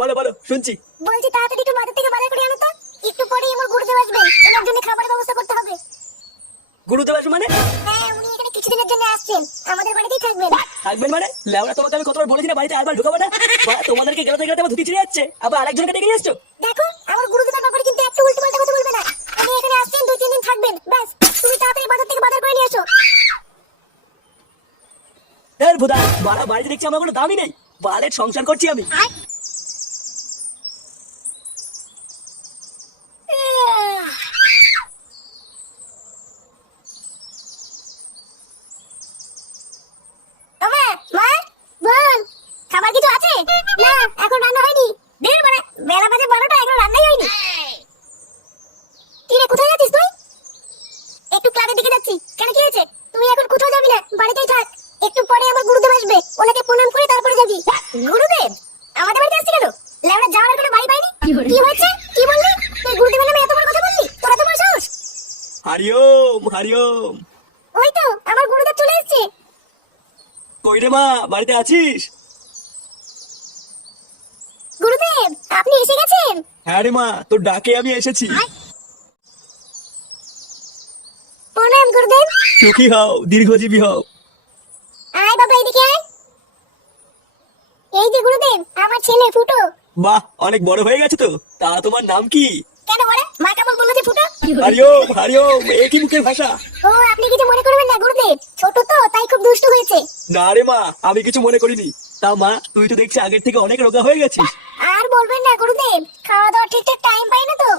বলো বলো, শুনছি। বলছি তাড়াতাড়ি একটু বাজার থেকে বাজার করে আনো তো। একটু পরেই আমার গুরুদেব আসবে, ওনার জন্য খাবারের ব্যবস্থা করতে হবে। গুরুদেব আসবে মানে? হ্যাঁ, উনি এখানে কিছুদিনের জন্য আসছেন, আমাদের বাড়িতেই থাকবেন। থাকবেন মানে? লেওরা তোমাকে আমি কতবার বলেছি না বাড়িতে আরবার ঢুকাবো না? তোমাদেরকে গেলাতে গেলাতে আমার ধুতি ছিঁড়ে যাচ্ছে, আবার আরেকজনকে ডেকে নিয়ে আসছো। দেখো, আমার গুরুদেবের ব্যাপারে কিন্তু একটু উল্টোপাল্টা কথা বলবে না। উনি এখানে আসছেন, 2-3 দিন থাকবেন, ব্যাস। তুমি তাড়াতাড়ি বাজার থেকে বাজার করে নিয়ে এসো। ভোদা বাড়া, বাড়িতে দেখছি আমার কোনো দামই নেই, বালের সংসার করছি আমি। মা, বল, খাবার কিছু আছে? না, এখন রান্না হয়নি। দের মানে বেলা বাজে 12টা, এখন রান্নাই হয়নি। কি রে, কোথায় যাচ্ছিস তুই? একটু ক্লাবের দিকে যাচ্ছি। কেন, কি হয়েছে? তুই এখন কোথাও যাবি না, বাড়িতেই থাক। একটু পরে আমার গুরুদেব আসবে, ওনাকে প্রণাম করে তারপরে যাবি। গুরুদেব আমাদের বাড়িতে আসছে কেন? লেওড়া যাওয়ার কোনো বাড়ি পাইনি। কি হয়েছে, কি বললি? তুই গুরুদেবের নামে এত বড় কথা বললি? তোরা তো বড় সাহস। হরিওম হরিওম। ওই তো আমার গুরুদেব চলে এসেছে। কই রে মা, বাড়িতে আছিস? গুরুদেব, আপনি এসে গেছেন? হ্যাঁ রে মা, তোর ডাকে আমি এসেছি। প্রণাম গুরুদেব। সুখী হও, দীর্ঘজীবী হও। আয় বাবা, এদিকে আয়। এই যে গুরুদেব, আমার ছেলে ফুটো। বাহ, অনেক বড় হয়ে গেছে তো। তা তোমার নাম কি? কেন বলে? মা কেমন বললো যে ফুটো? হরিওম হরিওম, এ কি মুখের ভাষা? ও, আপনি কিছু মনে করবেন না গুরুদেব, ছোট তো তাই খুব দুষ্টু হয়েছে। না রে মা, আমি কিছু মনে করিনি। তা মা, তুই তো দেখছি আগের থেকে অনেক রোগা হয়ে গেছিস। আর বলবেন না গুরুদেব, খাওয়া দাওয়া ঠিকঠাক টাইম পাই না তো।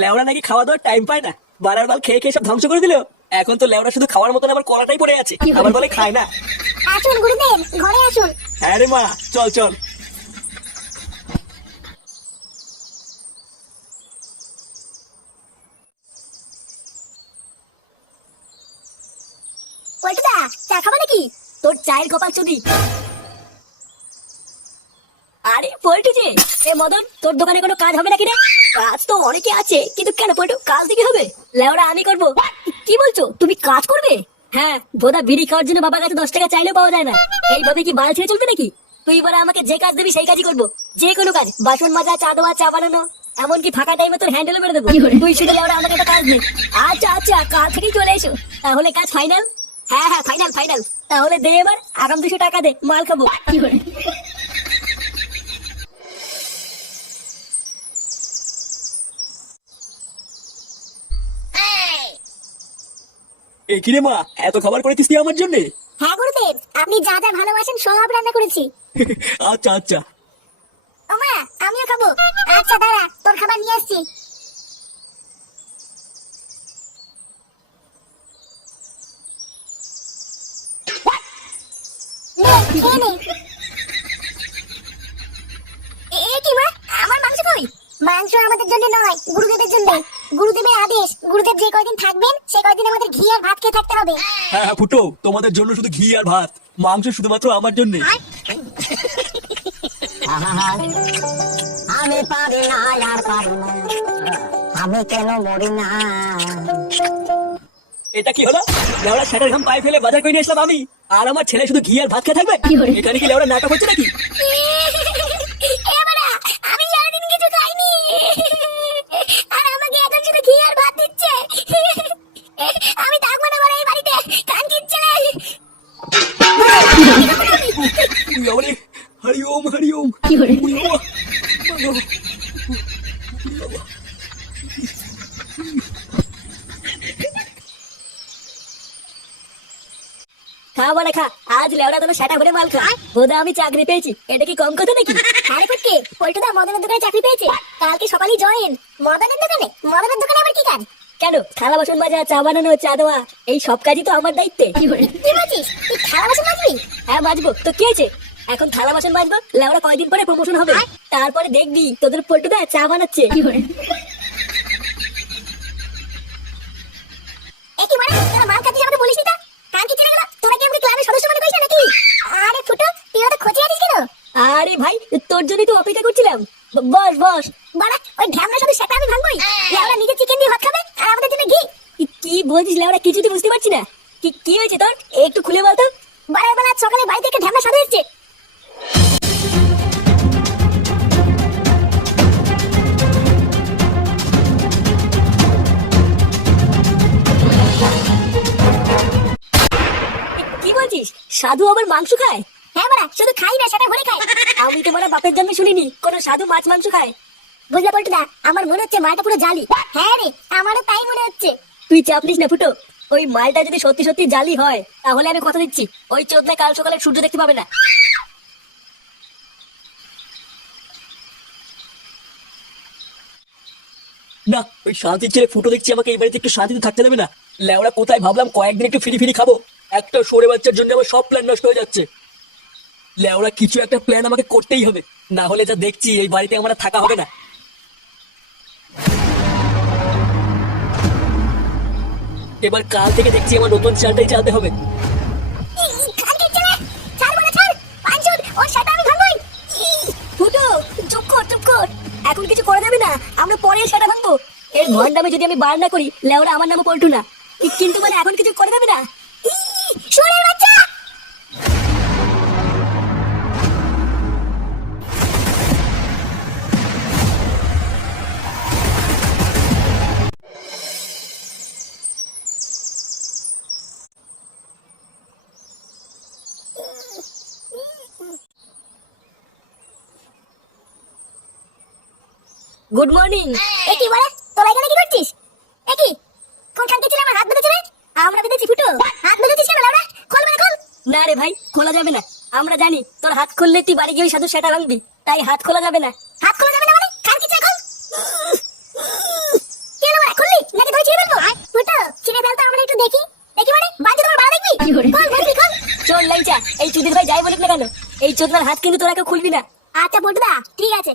লেওড়া নাকি খাওয়া দাওয়ার টাইম পায় না? বারার বাল খেয়ে খেয়ে সব ধ্বংস করে দিল। এখন তো লেওড়া শুধু খাওয়ার মতন আবার কলাটাই পড়ে আছে, আবার বলে খায় না। আসুন গুরুদেব, ঘরে আসুন। হ্যাঁ রে মা, চল চল। পল্টুদা, চা খাবা নাকি? তোর চায়ের কপাল চুদি। আরে পল্টু যে, এ মদন, তোর দোকানে কোনো কাজ হবে নাকি রে? কাজ তো অনেকে আছে, কিন্তু কেন পল্টু, কাজ দিকে হবে? লেওড়া আমি করব। কি বলছো, তুমি কাজ করবে? হ্যাঁ, বোধা বিড়ি খাওয়ার জন্য বাবার কাছে 10 টাকা চাইলেও পাওয়া যায় না। এইভাবে কি বাড়ি ছেড়ে চলবে নাকি? তুই বলে আমাকে যে কাজ দিবি সেই কাজই করবো। যে কোনো কাজ, বাসন মাজা, চা দেওয়া, চা বানানো, এমনকি ফাঁকা টাইমে তোর হ্যান্ডেলও মেরে দেবো। তুই শুধু লেওড়া আমাকে একটা কাজ নেই। আচ্ছা আচ্ছা, কাল থেকেই চলে এসো। তাহলে কাজ ফাইনাল? হ্যাঁ হ্যাঁ, ফাইনাল ফাইনাল। তাহলে দে এবার আগাম 200 টাকা দে, মাল খাবো। এ কি রে মা, এত খাবার করেছিস তুই আমার জন্য? হ্যাঁ গুরুদেব, আপনি যা যা ভালোবাসেন সব রান্না করেছি। আচ্ছা আচ্ছা। ও মা, আমিও খাবো। আচ্ছা দাঁড়া, তোর খাবার নিয়ে আসছি। নে, খেয়ে নে। এ কি মা, আমার মাংস কই? মাংস আমাদের জন্য নয়, গুরুদেবের জন্য। গুরুদেবের আদেশ, গুরুদেব যে কয়দিন থাকবেন সে কয়দিন আমাদের ঘি আর ভাত খেয়ে থাকতে হবে। হ্যাঁ হ্যাঁ ফুটো, তোমাদের জন্য শুধু ঘি আর ভাত, মাংস শুধুমাত্র আমার জন্য। আমি পারি না, আর পারি না, আমি কেন মরি না। এটা কি হলো? লেওড়া সেটার ঘাম পায়ে ফেলে বাজার করে নিয়ে আসলাম আমি, আর আমার ছেলে শুধু ঘি আর ভাত খেয়ে থাকবে? এখানে কি লেওড়া নাটক হচ্ছে নাকি? এবারে আমি সারাদিন কিছু খাইনি, আর আমাকে এখন শুধু ঘি আর ভাত দিচ্ছে। আমি থাকবো না বড় এই বাড়িতে, কানকির ছেলে। হরিওম হরিওম। খা বলে খা, আজ লেওড়া তোর সেটা ভরে মাল খা। বোধা আমি চাকরি পেয়েছি, এটা কি কম কথা নাকি? আরে ফুটকে, পল্টুদা মদনের দোকানে চাকরি পেয়েছে, কালকে সকালেই জয়েন। মদনের দোকানে? মদনের দোকানে আবার কি কাজ? কেন, থালা বাসন মাজা, চা বানানো, চা দেওয়া, এই সব কাজই তো আমার দায়িত্বে। কি বলছিস, তুই থালা বাসন মাজবি? হ্যাঁ মাজবো, তো কি হয়েছে? এখন থালা বাসন মাজবো, লেওড়া কয়দিন পরে প্রমোশন হবে, তারপরে দেখবি তোদের পল্টুদা চা বানাচ্ছে। একই মানে তোরা মাল খাচ্ছিস, আমাকে বলিস তা? কানকি ছেলে গেল, তোরা কি আমাকে ক্লাবের সদস্য মনে করিস নাকি? আরে ফুটো, তুই ওটা খোঁজে আছিস কেন? আরে ভাই, তোর জন্যই তো অপেক্ষা করছিলাম। বস বস। বাড়া, ওই ঢ্যামনা শুধু সেটা আমি ভাঙবই। লেওড়া নিজে চিকেন দিয়ে ভাত খাবে, আর আমাদের জন্য ঘি। কি বলছিস লেওড়া, কিছুই তো বুঝতে পারছি না। কি হয়েছে তোর, একটু খুলে বলতো। বাড়ার বেলা সকালে বাড়ি থেকে ঢ্যামনা সাধু এসছে। সাধু আবার মাংস খায়? হ্যাঁ বাড়া, শুধু খাই না, সেটা ভরে খায়। আমি তো বাড়া বাপের জন্মে শুনিনি কোন সাধু মাছ মাংস খায়। বুঝলে পল্টুদা, আমার মনে হচ্ছে মালটা পুরো জালি। হ্যাঁ রে, আমারও তাই মনে হচ্ছে। তুই চাপ নিস না ফুটো, ওই মালটা যদি সত্যি সত্যি জালি হয় তাহলে আমি কথা দিচ্ছি ওই চোদনা কাল সকালে সূর্য দেখতে পাবে না। না, ওই শান্তির ছেলে ফুটো দেখছি আমাকে এই বাড়িতে একটু শান্তিতে থাকতে দেবে না। লেওরা কোথায় ভাবলাম কয়েকদিন একটু ফিরি ফিরি খাবো, একটা সরে বাচ্চার জন্য আমার সব প্ল্যান নষ্ট হয়ে যাচ্ছে। লেওরা কিছু একটা প্ল্যান আমাকে করতেই হবে, না হলে যা দেখছি এই বাড়িতে আমার আর থাকা হবে না। এবার কাল থেকে দেখছি আমার নতুন চালটাই চালাতে হবে। ফুটো, চুপ কর চুপ কর, এখন কিছু করা যাবে না, আমরা পরে সেটা ভাঙবো। এর ভণ্ডামে যদি আমি বার না করি, লেওরা আমার নামও পল্টু না। কিন্তু মানে এখন কিছু করা যাবে না। শুয়োরের বাচ্চা! Good morning. একি বলে তোরা এখানে কি করছিস? একি কোন খানকে ছিল আমার হাত বেঁধেছে রে? আমরা বেঁধেছি ফুটো, হাত বেঁধেছিস কেন লাউড়া? খোল মানে খোল। না রে ভাই, খোলা যাবে না। আমরা জানি তোর হাত খুললে তুই বাড়ি গিয়ে সাধু সেটা ভাঙবি, তাই হাত খোলা যাবে না। হাত খোলা যাবে না মানে কার কিছু এখন? কেন বলে খুললি নাকি ধরে ছিঁড়ে ফেলবো? ফুটো ছিঁড়ে ফেল তো, আমরা একটু দেখি। দেখি মানে বাজে তোমার বাড়া দেখবি? খোল বলবি খোল। চল লাইচা, এই চুদির ভাই যাই বলুক না কেন, এই চোদনার হাত কিন্তু তোরা কেউ খুলবি না। আচ্ছা বলটুদা, ঠিক আছে।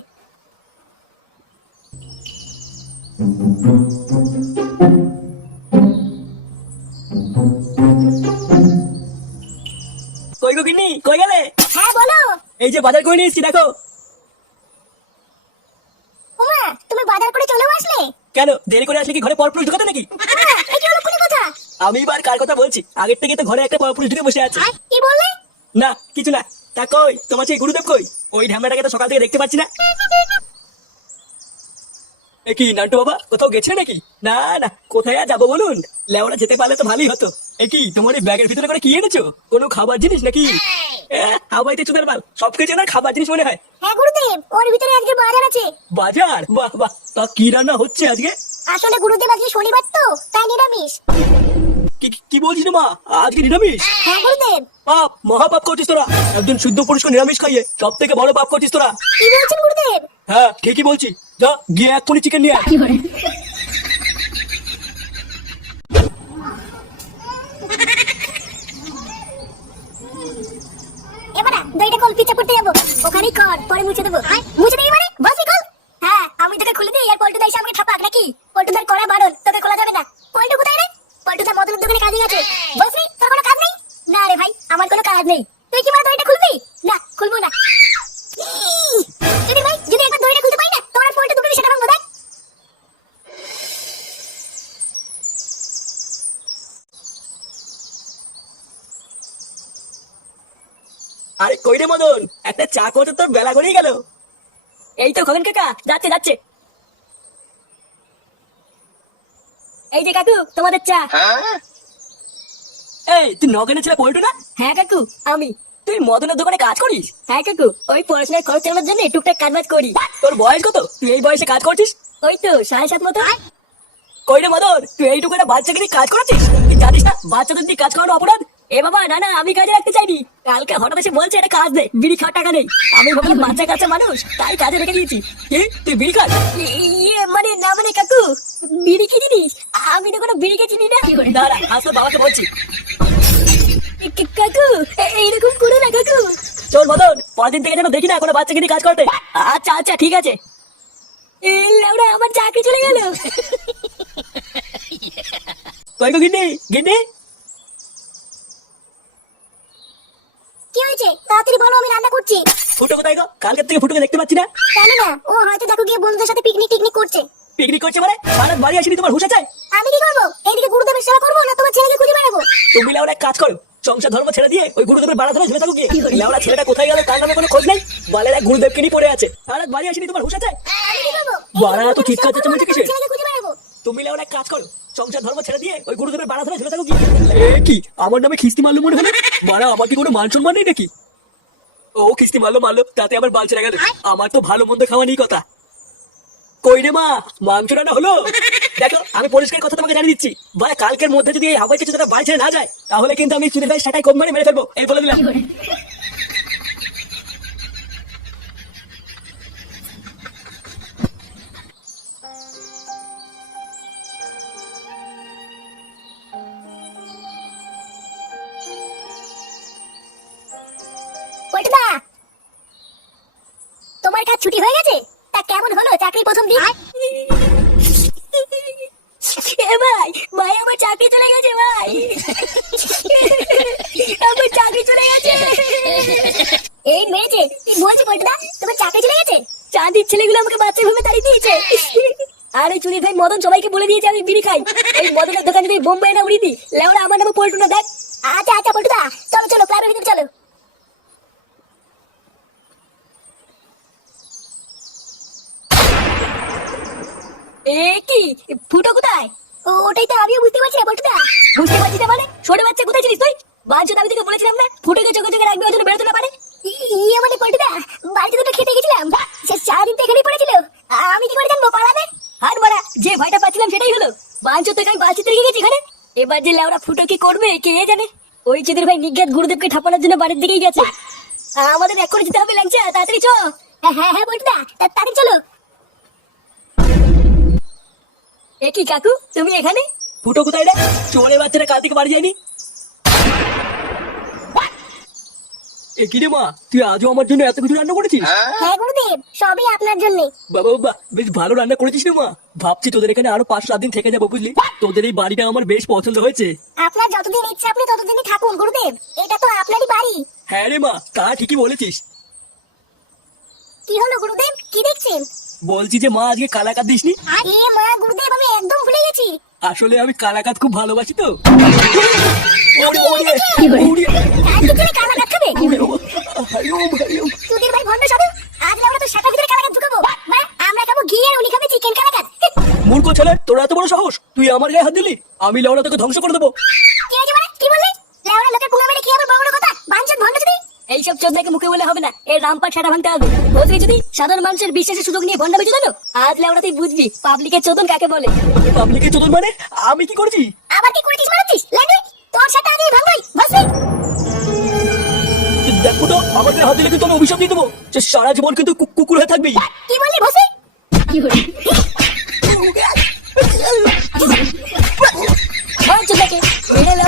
কই গো গিন্নি, কই গেলে? হ্যাঁ বলো। এই যে বাজার করে নিয়েছি, দেখো। ওমা, তুমি বাজার করে চলেও আসলে? কেন দেরি করে আসলে কি ঘরে পরপুরুষ ঢুকাতে নাকি? এই কি অলক্ষণী কথা? আমি এবার কার কথা বলছি? আগের থেকে তো ঘরে একটা পরপুরুষ ঢুকে বসে আছে। কি বললে? না কিছু না। তা কই তোমার সেই গুরুদেব কই? ওই ঢ্যামড়াটাকে তো সকাল থেকে দেখতে পাচ্ছি না। এ কি নান্টু বাবা কোথাও গেছে নাকি? না না, কোথায় আর যাবো বলুন? লেওরা যেতে পারলে তো ভালোই হতো। এ কি তোমার এই ব্যাগের ভিতরে করে কি এনেছো? কোনো খাবার জিনিস নাকি? হাওয়াইতে চুদার বাল, সবকিছু না খাবার জিনিস মনে হয়। হ্যাঁ গুরুদেব, ওর ভিতরে আজকে বাজার আছে। বাজার? বাহ বাহ, তা কি রান্না হচ্ছে আজকে? আসলে গুরুদেব আজকে শনিবার তো, তাই নিরামিষ। কি বলছিস মা, আজকে নিরামিষ? হ্যাঁ গুরুদেব। পাপ, মহাপাপ করছিস তোরা। একজন শুদ্ধ পুরুষকে নিরামিষ খাইয়ে সব থেকে বড় পাপ করছিস তোরা। কি বলছেন গুরুদেব? হ্যাঁ ঠিকই বলছি, যা গিয়ে এক্ষুনি চিকেন নিয়ে আয়। এবারে দইটা কল পিচা করতে যাবো, ওখানেই কর, পরে মুছে দেবো। মুছে দেই মানে বসি কল। হ্যাঁ আমি তোকে খুলে দিই, আর পল্টুদা এসে আমাকে ঠাপাক নাকি? পল্টুদার করা বারণ, তোকে খোলা যাবে না। পল্টু কোথায় রে? পল্টুদা মদনের দোকানে কাজে গেছে। বসি, তোর কোনো কাজ নেই? না রে ভাই, আমার কোনো কাজ নেই। তুই কি মানে দইটা খুলবি? না খুলবো না। যদি ভাই যদি একবার দইটা খুলতে পারি না, তোর আর পল্টু দুটোকে সেটা ভাঙবো দেখ। আরে কই রে মদন, একটা চা করতে তোর বেলা গড়িয়ে গেল। এই তো খগেন কাকা, যাচ্ছে যাচ্ছে। এই যে কাকু, তোমাদের চা। এই তুই নগেনে ছেলে পল্টু না? হ্যাঁ কাকু, আমি। তুই মদনের দোকানে কাজ করিস? হ্যাঁ কাকু, ওই পড়াশোনার খরচ চালানোর জন্য টুকটাক কাজ বাজ করি। তোর বয়স কত? তুই এই বয়সে কাজ করছিস? ওই তো 7.5 মতো। কই রে মদন, তুই এইটুকু একটা বাচ্চাকে নিয়ে কাজ করাচ্ছিস? তুই জানিস না বাচ্চাদের দিয়ে কাজ করানো অপরাধ? এ বাবা না না, আমি কাজে রাখতে চাইনি। কালকে হঠাৎ এসে বলছে এটা কাজ দে, বিড়ি খাওয়ার টাকা নেই। আমি ভাবলাম বাচ্চা কাচ্চা মানুষ, তাই কাজে রেখে দিয়েছি। কি তুই বিড়ি খাস? ইয়ে মানে না মানে কাকু, বিড়ি কি জিনিস? আমি তো কোনো বিড়িকে চিনি না। দাঁড়া, আসলে বাবাকে বলছি। কাকু এইরকম করো না কাকু। চল মদন, পরের দিন থেকে যেন দেখি না কোনো বাচ্চাকে নিয়ে কাজ করতে। আচ্ছা আচ্ছা ঠিক আছে। লাউড়া আমার চাকরি চলে গেল। কই গো গিন্নি, গিন্নি? কি হয়েছে? তাড়াতাড়ি বলো, আমি রান্না করছি। ফুটো কোথায় গো? কালকের থেকে ফুটোকে দেখতে পাচ্ছি না। জানি না, ও হয়তো দেখো গিয়ে বন্ধুদের সাথে পিকনিক টিকনিক করছে। পিকনিক করছে মানে? সারা বাড়ি আসেনি তোমার হুশ আছে? আমি কি করবো? এইদিকে গুরুদেবের সেবা করবো না তোমার ছেলেকে খুঁজে বেড়াবো? তুমি লেওরা এক কাজ করো, সংসার ধর্ম ছেড়ে দিয়ে ওই গুরুদেবের বাড়া ধরে ঝুলে থাকো গিয়ে। লেওরা ছেলেটা কোথায় গেল তার নামে কোনো খোঁজ নেই। বালের এক গুরুদেবকে নিয়ে পড়ে আছে। সারা বাড়ি আসেনি তোমার হুশ আছে? আমি কি করবো? বাড়া তো চিৎকার চেঁচামেচি কিসের? ছেলেকে খুঁজে বেড়াবো। তুমি লেওরা এক কাজ করো, সংসার ধর্ম ছেড়ে দিয়ে ওই গুরুদেবের বাড়া ধরে ঝুলে থাকো গিয়ে। এ কি আমার নামে খিস্তি মারলো মনে হলো? মারা আমার কি কোনো মান সম্মান নেই নাকি? ও কিস্তি মারলো মারলো, তাতে আমার বাল ছেড়ে গেল। আমার তো ভালো মন্দ খাওয়া নেই কথা। কই রে মা, মাংস রান্না হলো? দেখো আমি পরিষ্কার কথা তোমাকে জানিয়ে দিচ্ছি, ভাই কালকের মধ্যে যদি এই হাওয়াই চেঁচে তারা বাড়ি ছেড়ে না যায়, তাহলে কিন্তু আমি চুরির ভাই সেটাই কম মেরে ফেলবো, এই বলে দিলাম। পল্টুদা, তোমার কাজ ছুটি হয়ে গেছে? তা কেমন হলো চাকরি প্রথম দিন? ভাই ভাই আমার চাকরি চলে গেছে ভাই, আমার চাকরি চলে গেছে। এই মেয়েছে তুই বলছি পল্টুদা তোমার চাকরি চলে গেছে? চাঁদির ছেলেগুলো আমাকে বাচ্চা ভেবে তাড়িয়ে দিয়েছে। আর ওই চুরির ভাই মদন সবাইকে বলে দিয়েছে আমি বিড়ি খাই। ওই মদনের দোকানে তুই বোম্বাই না উড়ি দি, লেওরা আমার নামে পল্টু না দেখ। আচ্ছা আচ্ছা পল্টুদা, চলো চলো ক্লাবের ভিতরে চলো। এ কি ফুটো কোথায়? ওটাই তো আমিও বুঝতে পারছি না পল্টুদা। বুঝতে পারছি না মানে? ছোট বাচ্চা কোথায় ছিলিস তুই? বাঞ্চত আমি তোকে বলেছিলাম না ফুটোকে চোখে চোখে রাখবে, ওই জন্য বেরোতে না পারে। ইয়ে মানে পল্টুদা, বাড়িতে দুটো খেতে গেছিলাম, সে সারাদিন তো এখানেই পড়েছিল, আমি কি করে জানবো পালাবে? আর মারা যে ভয়টা পাচ্ছিলাম সেটাই হলো। বাঞ্চত আমি বাঁচিতে রেখে গেছি এখানে। এবার যে লেওরা ফুটো কি করবে কে জানে। ওই চেদের ভাই নিজ্ঞাত গুরুদেবকে ঠাপানোর জন্য বাড়ির দিকেই গেছে। আমাদের এক করে যেতে হবে লাগছে, তাড়াতাড়ি চ। হ্যাঁ হ্যাঁ পল্টুদা, তাড়াতাড়ি চলো। এ কি কাকু তুমি এখানে? ফুটো কোথায় রে? চোরে বাচ্চারা কাল থেকে বাড়ি যায়নি। এ কি রে মা, তুই আজও আমার জন্য এত কিছু রান্না করেছিস? হ্যাঁ গুরুদেব, সবই আপনার জন্য। বাবা বাবা, বেশ ভালো রান্না করেছিস রে মা। ভাবছি তোদের এখানে আরো 5-7 দিন থেকে যাবো, বুঝলি? তোদের এই বাড়িটা আমার বেশ পছন্দ হয়েছে। আপনার যতদিন ইচ্ছা আপনি ততদিনই থাকুন গুরুদেব, এটা তো আপনারই বাড়ি। হ্যাঁ রে মা, তা ঠিকই বলেছিস। কি হলো গুরুদেব, কি দেখছেন? বলছি যে মা আজকে কালাকাত দিসনি? এ মা গুরুদেব, আমি একদম ভুলে গেছি। আসলে আমি কালাকাত খুব ভালোবাসি তো। ওরে, ওরে, ওরে, আজকে তুমি কালাকাত খাবে? ওরে বাবা, হায় ওম, হায় ওম। সুধীর ভাই ভন্ড সাধু, আজ আমরা তো সাটা ভিতরে কালাকাত ঢুকাবো। বা আমরা খাবো ঘি আর উনি খাবে চিকেন কালাকাত। মূর্খ ছেলে, তোর এত বড় সাহস, তুই আমার গায়ে হাত দিলি? আমি লেওড়া তোকে ধ্বংস করে দেবো। কি হয়েছে মানে, কি বললি? লেওড়া লোকের পুঙ্গা মেরে কি আবার বড় বড় কথা? বাঞ্চত ভন্ড সাধু। এইসব চোদনাকে মুখে বলে হবে না, এর রামপাট সাটা ভাঙতে হবে। বলছি যদি সাধারণ মানুষের বিশ্বাসের সুযোগ নিয়ে ভন্ডামি চোদানো, আজ লেওড়া তুই বুঝবি পাবলিকের চোদন কাকে বলে। পাবলিকের চোদন মানে? আমি কি করেছি? আবার কি করেছিস মারছিস ল্যান্ডি? তোর সাথে আগে ভাঙবই বসবি। দেখো তো, আমার গায়ে হাত দিলে কিন্তু আমি অভিশাপ দিয়ে দেবো, যে সারা জীবন কিন্তু কুকুর হয়ে থাকবি। কি বললি বসবি? কি হলো? বাঞ্চত দেখে মেরে